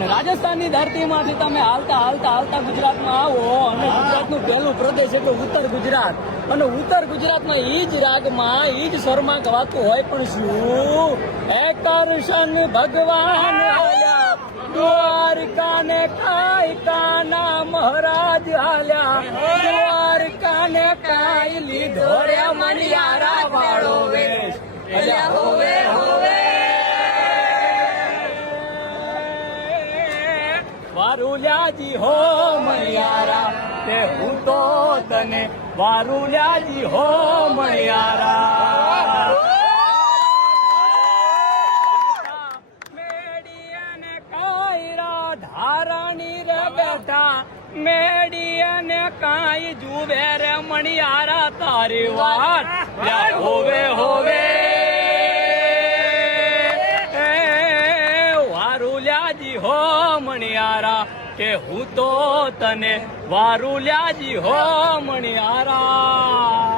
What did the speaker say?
અને રાજસ્થાનની ધરતીમાંથી તમે હાલતા હાલતા હાલતા ગુજરાતમાં આવો અને ગુજરાતનું પહેલું પ્રદેશ એટલે ઉત્તર ગુજરાત અને ઉત્તર ગુજરાતમાં ઈ જ રાગમાં ઈ જ સ્વરમાં ગવાતું હોય પણ શું હે કૃષ્ણ ભગવાન આલ્યા દ્વારકા ને કાઈ કાના મહારાજ હાલ્યા દ્વારકા ને કાઈ લીધો રે મણિયારા વાળો વેશ અલ્યા હોવે હોવે વારુલ્યાજી હો મણિયારા તે હું તો તને વારુલ્યાજી હો મણિયારા મેડિયાને કાઈ રાધારાણી રે બેઠા મેડિયાને કાઈ જુવે રે મણિયારા તારી વાત હોવે હોવે વારુલ્યાજી હો મણિયારા કે હું તો તને વારુલ્યાજી હો મણિયારા